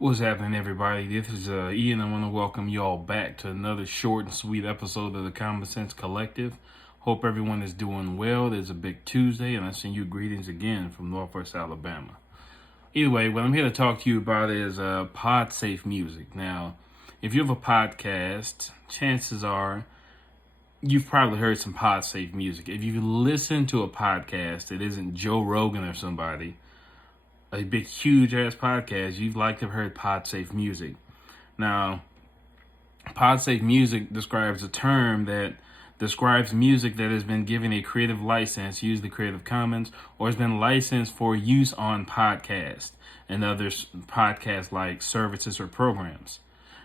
What's happening, everybody? This is Ian. I want to welcome you all back to another short and sweet episode of the Commonsense Collective. Hope everyone is doing well. It's a big Tuesday, and I send you greetings again from Northwest Alabama. Either way, what I'm here to talk to you about is Podsafe music. Now, if you have a podcast, chances are you've probably heard some Podsafe music. If you listen to a podcast that isn't Joe Rogan or somebody, a big, huge ass podcast, you've likely heard Podsafe music. Now, Podsafe music describes a term that describes music that has been given a creative license, usually Creative Commons, or has been licensed for use on podcasts and other podcast-like services or programs.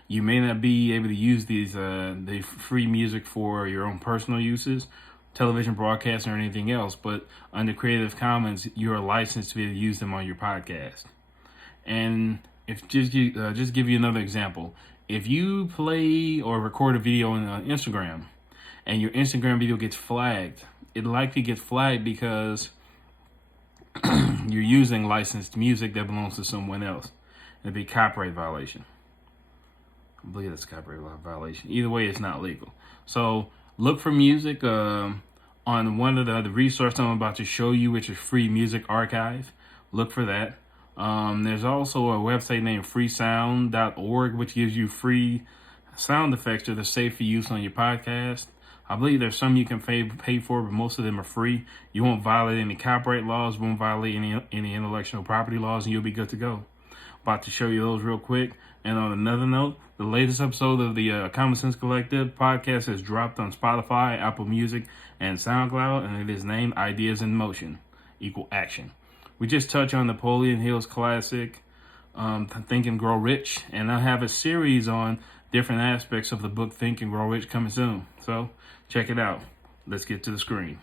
You may not be able to use the free music for your own personal uses, television broadcasting, or anything else, but under Creative Commons, you are licensed to be able to use them on your podcast. And if just give you another example, if you play or record a video on Instagram, and your Instagram video gets flagged, it likely gets flagged because you're using licensed music that belongs to someone else. It'd be a copyright violation. I believe that's a copyright violation. Either way, it's not legal. So look for music on one of the resources I'm about to show you, which is Free Music Archive. Look for that. There's also a website named freesound.org, which gives you free sound effects that are safe for use on your podcast. I believe there's some you can pay for, but most of them are free. You won't violate any copyright laws, won't violate any intellectual property laws, and you'll be good to go. About to show you those real quick. And on another note, the latest episode of the Common Sense Collective podcast has dropped on Spotify, Apple Music, and SoundCloud, and it is named Ideas in Motion = Action. We just touched on Napoleon Hill's classic, Think and Grow Rich, and I have a series on different aspects of the book Think and Grow Rich coming soon. So check it out. Let's get to the screen.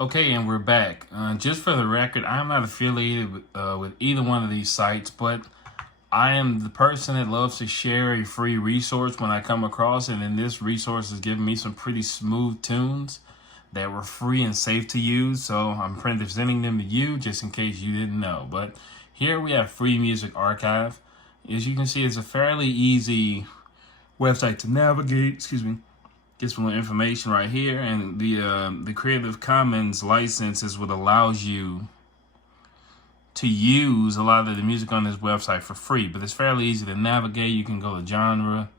Okay, and we're back. Just for the record, I'm not affiliated with either one of these sites, but I am the person that loves to share a free resource when I come across it, and this resource has given me some pretty smooth tunes that were free and safe to use, so I'm presenting them to you just in case you didn't know. But here we have Free Music Archive. As you can see, it's a fairly easy website to navigate. Gets some information right here, and the Creative Commons license is what allows you to use a lot of the music on this website for free, but it's fairly easy to navigate. You can go to genre.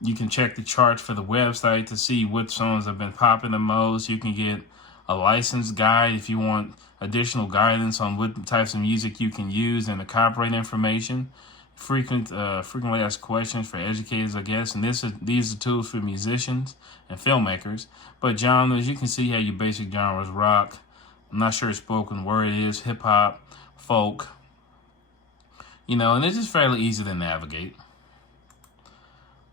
You can check the charts for the website to see what songs have been popping the most. You can get a license guide if you want additional guidance on what types of music you can use, and the copyright information. Frequently asked questions for educators, I guess, and these are tools for musicians and filmmakers. But genres, you can see how your basic genres: rock, I'm not sure spoken word is, hip hop, folk, and it's just fairly easy to navigate.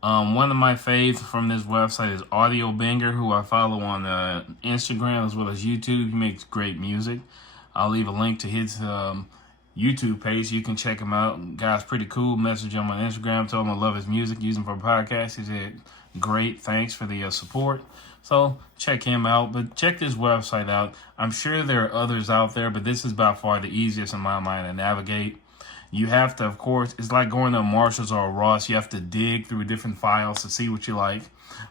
One of my faves from this website is Audio Banger, who I follow on Instagram as well as YouTube. He makes great music. I'll leave a link to his YouTube page so you can check him out. Guy's pretty cool. Message him on Instagram, told him I love his music, use him for a podcast. He said, great, thanks for the support. So check him out, but check this website out. I'm sure there are others out there, but this is by far the easiest in my mind to navigate. You have to, of course, it's like going to a Marshall's or a Ross. You have to dig through different files to see what you like.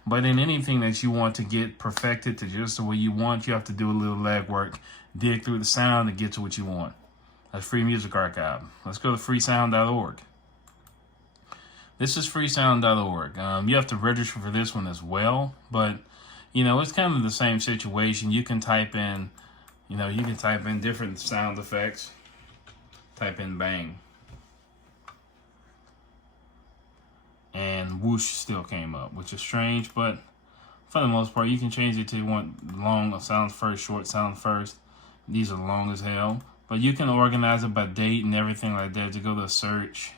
But in anything that you want to get perfected to just the way you want, you have to do a little legwork, dig through the sound to get to what you want. That's Free Music Archive. Let's go to freesound.org. This is freesound.org. You have to register for this one as well, but it's kind of the same situation. You can type in, different sound effects. Type in bang, and whoosh still came up, which is strange, but for the most part, you can change it to you want long sounds first, short sound first. These are long as hell. But you can organize it by date and everything like that to go to search,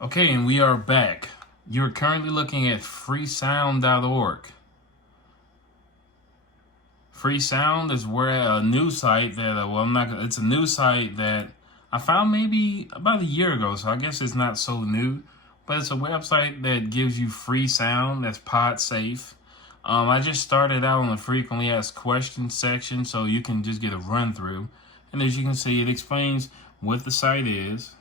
Okay, and we are back. You're currently looking at freesound.org. Freesound is where a new site that, it's a new site that I found maybe about a year ago, so I guess it's not so new. But it's a website that gives you free sound that's Podsafe. I just started out on the frequently asked questions section, so you can just get a run through. And as you can see, it explains what the site is.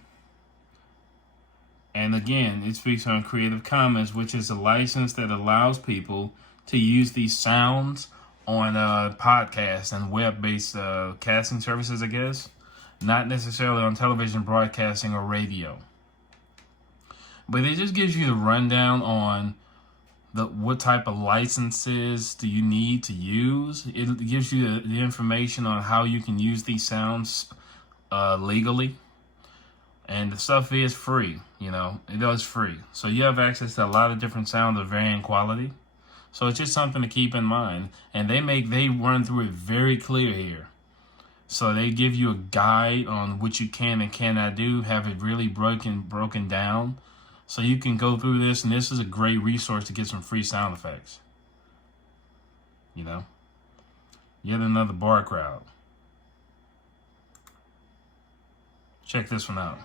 And again, it speaks on Creative Commons, which is a license that allows people to use these sounds on podcasts and web-based casting services, I guess. Not necessarily on television broadcasting or radio. But it just gives you the rundown on what type of licenses do you need to use. It gives you the information on how you can use these sounds legally. And the stuff is free, it is free. So you have access to a lot of different sounds of varying quality. So it's just something to keep in mind. And they run through it very clear here. So they give you a guide on what you can and cannot do, have it really broken down. So you can go through this, and this is a great resource to get some free sound effects. Yet another bar crowd. Check this one out.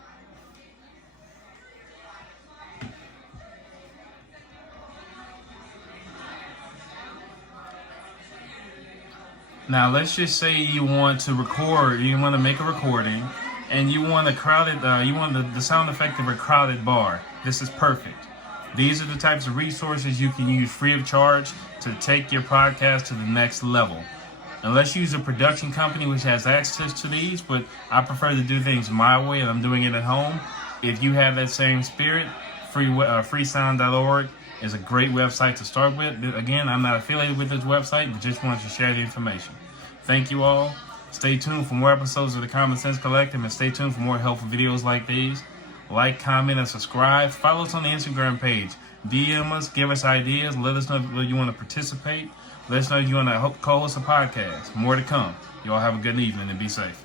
Now, let's just say you want to record, you want to make a recording, and you want a crowded, you want the sound effect of a crowded bar. This is perfect. These are the types of resources you can use free of charge to take your podcast to the next level. Unless you use a production company which has access to these, but I prefer to do things my way, and I'm doing it at home. If you have that same spirit, freesound.org is a great website to start with. Again, I'm not affiliated with this website, but just wanted to share the information. Thank you all. Stay tuned for more episodes of the Common Sense Collective, and stay tuned for more helpful videos like these. Like, comment, and subscribe. Follow us on the Instagram page. DM us, give us ideas, let us know if you want to participate. Let us know if you want to co-host a podcast. More to come. You all have a good evening and be safe.